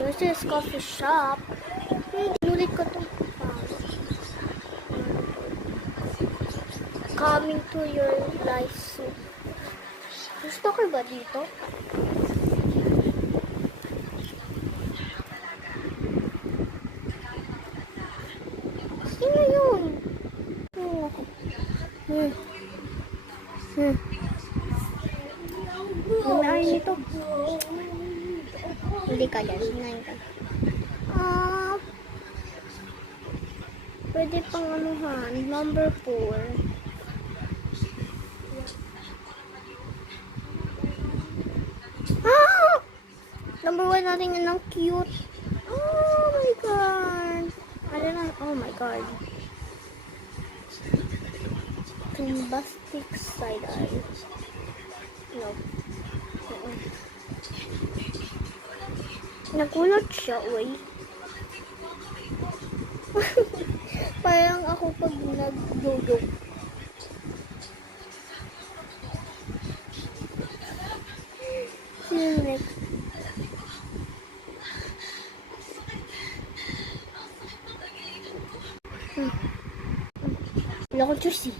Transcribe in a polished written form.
There's this coffee shop. Inulit ko to. Coming to your life soon. Gusto ko ba dito? Sino yun? Lumayan nito. Hindi ka dyan. Sinayin ka. Pwede pang anuhan. Number 4. Number 1 natin yun ang cute. Oh my god. I don't know. Oh my god. Bombastic side eye. No. Nagulat siya, uy. Parang ako pag nag-joke. Sino next? Wala ko juicy.